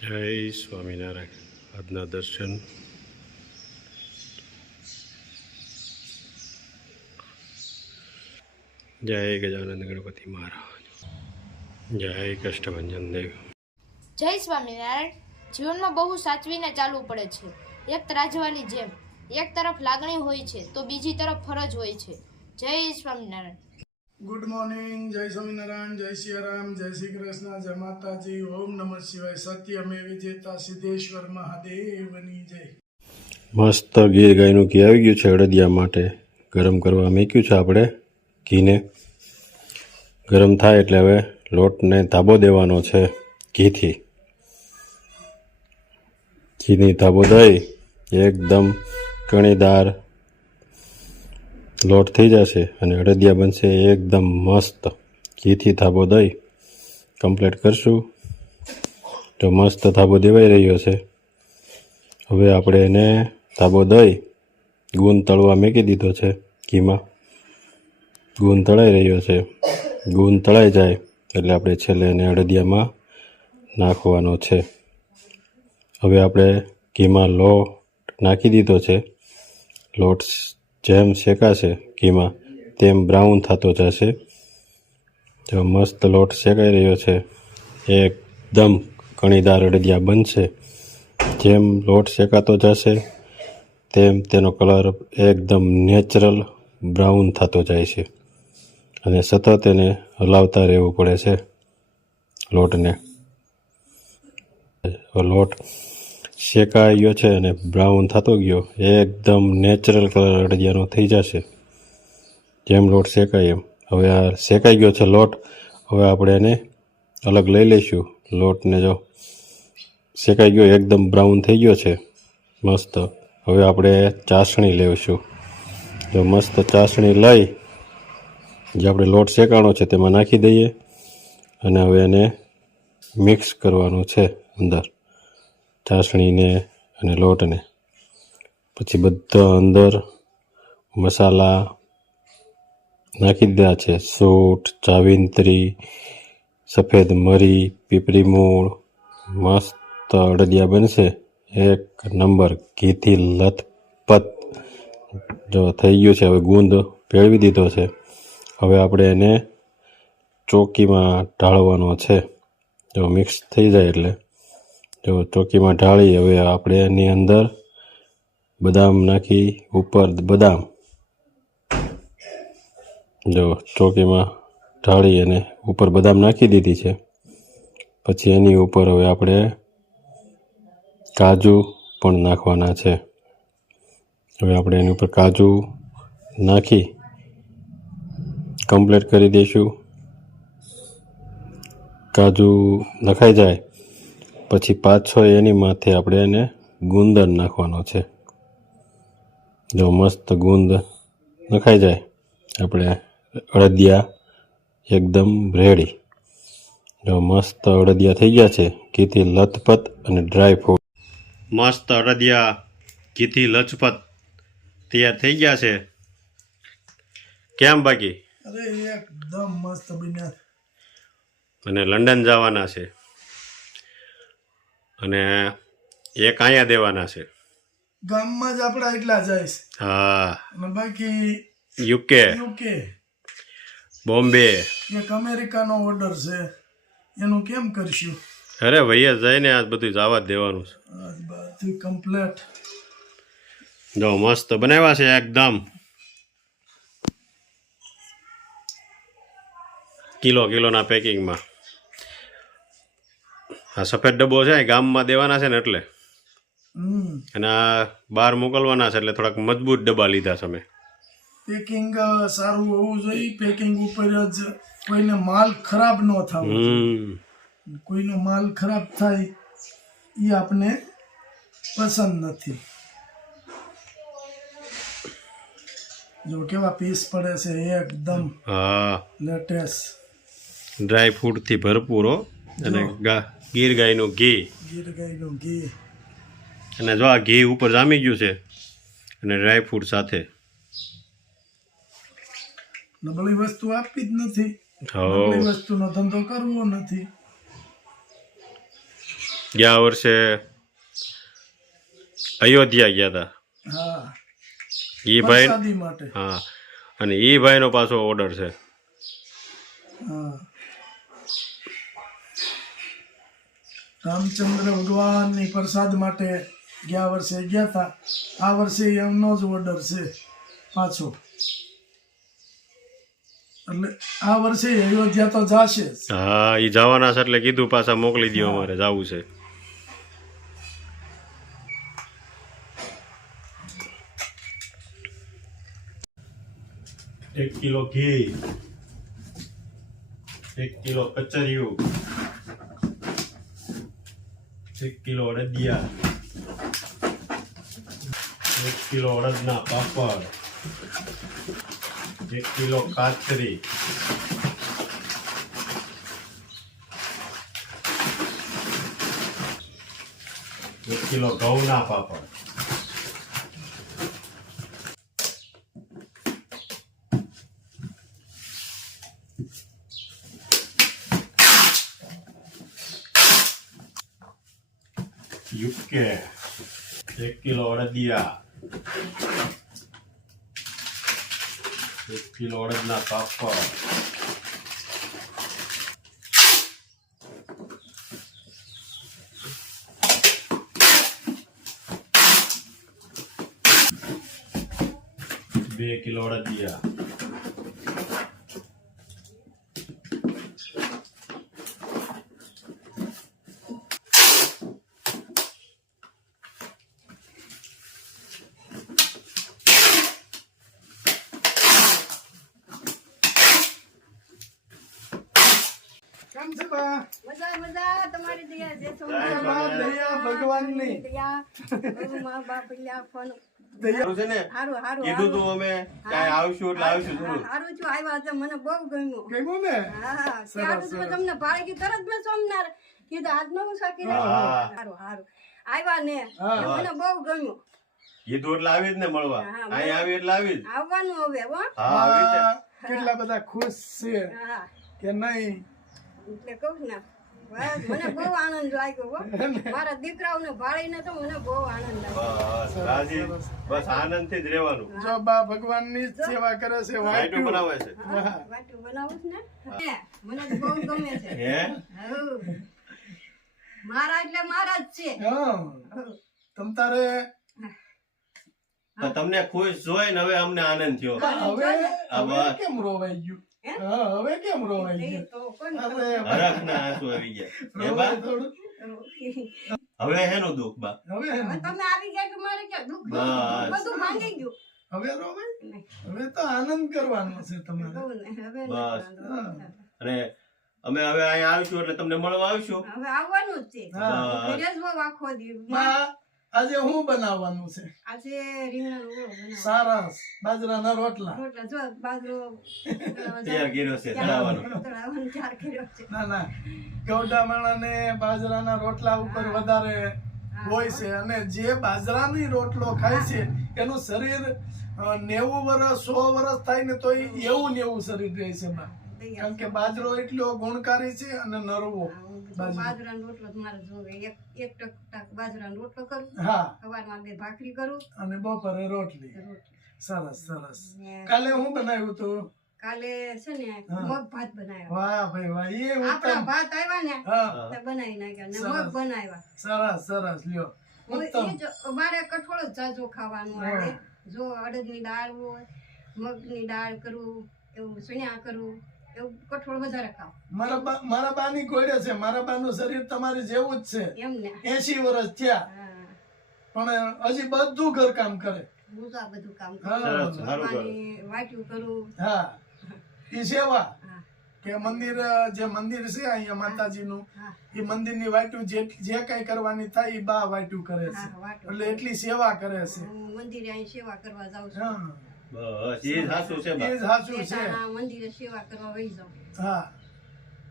જય સ્વામિનારાયણ. આજના દર્શન જય ગજાનંદ ગણપતિ મહારાજ, જય કષ્ટભંજન દેવ. જય સ્વામિનારાયણ. જીવનમાં બહુ સાચવીને ચાલવું પડે છે. એક ત્રાજવાની જેમ એક તરફ લાગણી હોય છે તો બીજી તરફ ફરજ હોય છે. જય સ્વામિનારાયણ. Good morning. જય સ્વામિનારાયણ, જય સિયારામ, જય શ્રી કૃષ્ણ, જય માતાજી, ઓમ નમઃ શિવાય. સત્યમે વિજેતા સિદ્ધેશ્વર મહાદેવની જય. મસ્ત ગીર ગાયનું ઘી આવી ગયું છે અડદિયા માટે. ગરમ કરવા મૂક્યું છે આપણે ઘીને. ગરમ થાય એટલે હવે લોટને ધાબો દેવાનો છે ઘીથી. ઘીની ધાબો દઈ એકદમ કણીદાર લોટ થઈ જશે અને અડદિયા બનશે એકદમ મસ્ત. ઘીથી ધાબો દઈ કમ્પ્લીટ કરશું તો મસ્ત ધાબો દેવાઈ રહ્યો છે. હવે આપણે એને ધાબો દઈ ગુંદ તળવા મૂકી દીધો છે ઘીમાં. ગુંદ તળાઈ રહ્યો છે. ગુંદ તળાઈ જાય એટલે આપણે છેલ્લે એને અડદિયામાં નાખવાનો છે. હવે આપણે ઘીમાં લોટ નાખી દીધો છે. લોટ જેમ શેકાશે ઘીમાં તેમ બ્રાઉન થતો જશે. જો મસ્ત લોટ શેકાઈ રહ્યો છે. એકદમ કણીદાર અડદિયા બનશે. જેમ લોટ શેકાતો જશે તેમ તેનો કલર એકદમ નેચરલ બ્રાઉન થતો જાય છે અને સતત એને હલાવતા રહેવું પડે છે લોટને. લોટ શેકાઈ ગયો છે અને બ્રાઉન થતો ગયો. એકદમ નેચરલ કલર અડદિયાનો થઈ જશે જેમ લોટ શેકાય એમ. હવે આ શેકાઈ ગયો છે લોટ. હવે આપણે એને અલગ લઈ લઈશું. લોટને જો શેકાઈ ગયો, એકદમ બ્રાઉન થઈ ગયો છે મસ્ત. હવે આપણે ચાસણી લેવીશું. જો મસ્ત ચાસણી લઈ જે આપણે લોટ શેકાણો છે તેમાં નાખી દઈએ અને હવે એને મિક્સ કરવાનું છે અંદર, ચાસણીને અને લોટને. પછી બધા અંદર મસાલા નાખી દીધા છે. સૂંઠ, જાવિત્રી, સફેદ મરી, પીપરી મૂળ. મસ્ત અડદિયા બનશે એક નંબર. ઘીથી લથપથ જો થઈ ગયું છે. હવે ગુંદ ભેળવી દીધો છે. હવે આપણે એને ચોકીમાં ઢાળવાનો છે. જો મિક્સ થઈ જાય એટલે જો ચોકીમાં ઢાળી હવે આપણે એની અંદર બદામ નાખી, ઉપર બદામ જો ચોકીમાં ઢાળી અને ઉપર બદામ નાખી દીધી છે. પછી એની ઉપર હવે આપણે કાજુ પણ નાખવાના છે. હવે આપણે એની ઉપર કાજુ નાખી કમ્પ્લીટ કરી દઈશું. કાજુ નખાઈ જાય પછી પાછો એની માથે આપણે એને ગુંદર નાખવાનો છે. જો મસ્ત ગુંદ નખાઈ જાય આપણે અડદિયા એકદમ રેડી. જો મસ્ત અડદિયા થઈ ગયા છે ઘીથી લથપથ અને ડ્રાય ફ્રૂટ. મસ્ત અડદિયા ઘીથી લથપથ તૈયાર થઈ ગયા છે. કેમ બાકી? અરે એકદમ મસ્ત બન્યા. અને લંડન જવાના છે અને એક અહીંયા દેવાના છે. ગામમાં જ આપણા એટલા જઈશ. હા. અને બાકી યુકે, બોમ્બે. એક અમેરિકાનો ઓર્ડર છે, એનું કેમ કરશું? અરે ભૈયા જઈને આજ બધું જવા જ દેવાનું છે. આજ બધું કમ્પ્લીટ. જો મસ્ત બનાવ્યા છે એકદમ. કિલોના પેકિંગમાં. આ સફેદ ડબ્બો છે ગામમાં દેવાના છે ને એટલે. અને આ બહાર મોકલવાના છે એટલે થોડાક મજબૂત ડબ્બા લીધા છે અમે. પેકિંગ સારું હોવું જોઈએ. પેકિંગ ઉપર જ કોઈને માલ ખરાબ ન થવો જોઈએ. કોઈનો માલ ખરાબ થાય એ આપને પસંદ નથી. જો કેવા પીસ પડે છે એકદમ. હા, લેટેસ્ટ ડ્રાય ફ્રૂટથી ભરપૂર હો. અને ગીર ગાયનું ઘી. ગીર ગાયનું ઘી. અને જો આ ઘી ઉપર જામી ગયું છે અને ડ્રાય ફ્રૂટ સાથે. નબળી વસ્તુ આપવી જ નથી. નબળી વસ્તુનો ધંધો કરવો નથી. ગયા વર્ષે અયોધ્યા ગયા હતા હા ઈ ભાઈ પ્રસાદી માટે. હા અને ઈ ભાઈનો પાછો ઓર્ડર છે હા રામચંદ્ર ભગવાનની પ્રસાદ માટે ગયા વર્ષે ગયા હતા. આ વર્ષે એમનો જ ઓર્ડર છે પાછો. એટલે આ વર્ષે અયોધ્યા તો જાશે જ. હા ઈ જવાના છે એટલે કીધું પાછા મોકલી દો અમારે જવું છે. 1 કિલો ઘી, 1 કિલો કચરિયું, 1 કિલો અડદિયા, 1 કિલો અડદના પાપડ, 1 કિલો કાચરી, 1 કિલો ઘઉંના પાપડ, યુકે, 1 કિલો અડદિયા, 1 કિલો અડદના પાપડ, બે કિલો અડદિયા, કેમ છે બા? મજા મજા તમારી દયા જે જય બા, દયા ભગવાનની. દયા બહુ મા બાપ લ્યા ફોન દયા છે ને હારું હારું કીધું તું અમે કાંઈ આવશું એટલે આવશું થોડું. હારું છું આવ્યા છે મને બહુ ગમ્યું કેવું ને? હા ત્યારે તો સરસ. તમને ભાડે તરત મેં સોમનાર કીધું આજનો હું સાકી હા. હારું હારું આવ્યા ને હા. મને બહુ ગમ્યું કીધું એટલે આવી જ ને મળવા. હા, અહીં આવી એટલે આવી જ. આવવાનું હવે હો હા આવી જ. બા કેટલા બધા ખુશ છે હા કે નહીં? એટલે કહું ને બસ મને બહુ આનંદ લાગ્યો હો મારા દીકરાઓને ભાળીને તો મને બહુ આનંદ લાગ્યો બસ રાજી બસ આનંદથી જ રહેવાનું. જો બા ભગવાનની જ સેવા કરે છે. લાઈટો વાટ્યું. બનાવે છે. હા, વાટું બનાવું છું ને હે, મને તો બહુ ગમે છે હે હઉ. મારા એટલે મારા જ છે હા હઉ. તમ તારે તો તમને ખુશ જોઈને હવે અમને આનંદ થયો. હવે આ હવે વાત. કેમ રોવાઈ ગયું? હે? હા હવે કેમ રોવાઈ એ ગયું? તો કોણ અરે હરખના આંસુ આવી ગયા. હે બા? રોવાય થોડું. હવે હેનું દુઃખ બા? હવે હે હવે ને? તમે આવી ગયા કે મારે ક્યાં દુઃખ બસ. બધું ભાંગી ગયું હવે રોવાય? નહીં, હવે તો આનંદ કરવાનો છે તમારે. બહુ નહીં, હવે નહીં બસ. વાંધો. અને અમે હવે અહીંયા આવીશું એટલે તમને મળવા આવીશું. હવે આવવાનું જ છે હા. બસ. ઘરે જ બહુ આખો દી બા આજે હું બનાવવાનું છે? આજે રીંગણાનો ઓળો બનાવવાનો. સારસ બાજરાના રોટલા. રોટલા જો બાજરો તૈયાર કર્યો છે તળાવવાનો. તળાવવાનો ચાર કર્યો છે ના ના ગૌડા માણાને બાજરાના રોટલા ઉપર વધારે હોય છે અને જે બાજરાની રોટલો ખાય છે એનું શરીર 90 વર્ષ 100 વર્ષ થાય ને તો એવું ને એવું શરીર રહે છે બા. કારણ કે બાજરો એટલો ગુણકારી છે અને નરવો. બાજરાનો રોટલો જ મારે જોવે એક ટક બાજરાનો રોટલો કરું હા સવારમાં 2 ભાખરી કરું અને બપોરે રોટલી. રોટલી સરસ સરસ. ને કાલે હું બનાવ્યું તું? કાલે છે ને હા. મગ ભાત બનાવ્યા વાહ ભાઈ વાહ એ આપણા ઉત્તમ. ભાત આવ્યા ને હા તે બનાવી નાખ્યા ને સરસ. મગ બનાવ્યા સરસ સરસ લ્યો હવે ઉત્તમ. એ જ મારે કઠોળ જ જાજો ખાવાનું આવે જો અડદની દાળ હોય મગની દાળ કરું એવું સણ્યા કરું એવું કઠોળ વધારે ખાવ મારા બાની કોડે છે. મારા બાનું શરીર તમારી જેવું જ છે. એમ ને 80 વર્ષ થયા હા પણ હજી બધું ઘર કામ કરે. હું તો આ બધું કામ હા. કરું સરસ સારું કરો. ભગવાનની વાટ્યું કરું હા એ સેવા હા કે મંદિર જે મંદિર છે અહીંયા માતાજીનું હા એ મંદિરની વાટ્યું જે કઈ કરવાની થાય એ બા વાટ્યું કરે છે. હા વાટું એટલે એટલી સેવા કરે છે. હું મંદિરે અહીં સેવા કરવા જાઉં છું હા બસ એ જ સાચું છે એ બા. જ સાચું છે. પેટાના મંદિરે સેવા કરવા વહી જાઉં હા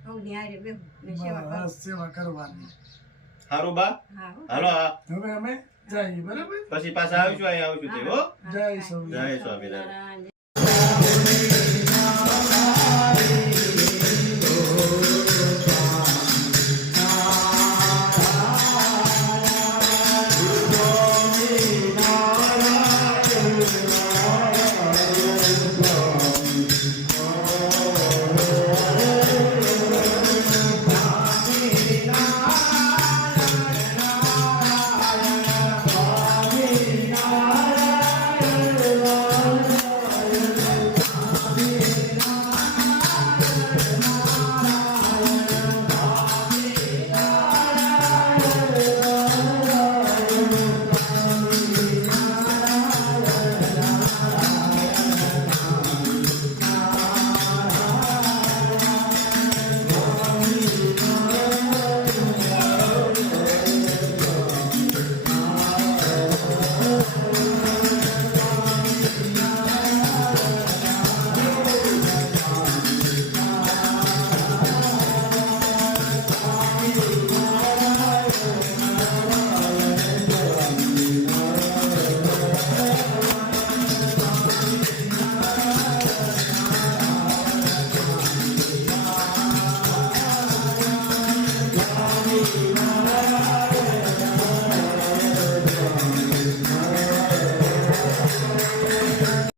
સૌની હારે બેહું ને સેવા કરું બસ સેવા કરવાની. સારું બા હા હો. હાલો આ હવે અમે જઈએ બરાબર. પછી પાછા આવીશું અહીંયા આવીશું તે હો. હા, જય હા. સ્વામિનારાયણ. જય સ્વામિનારાયણ. નારાયણ,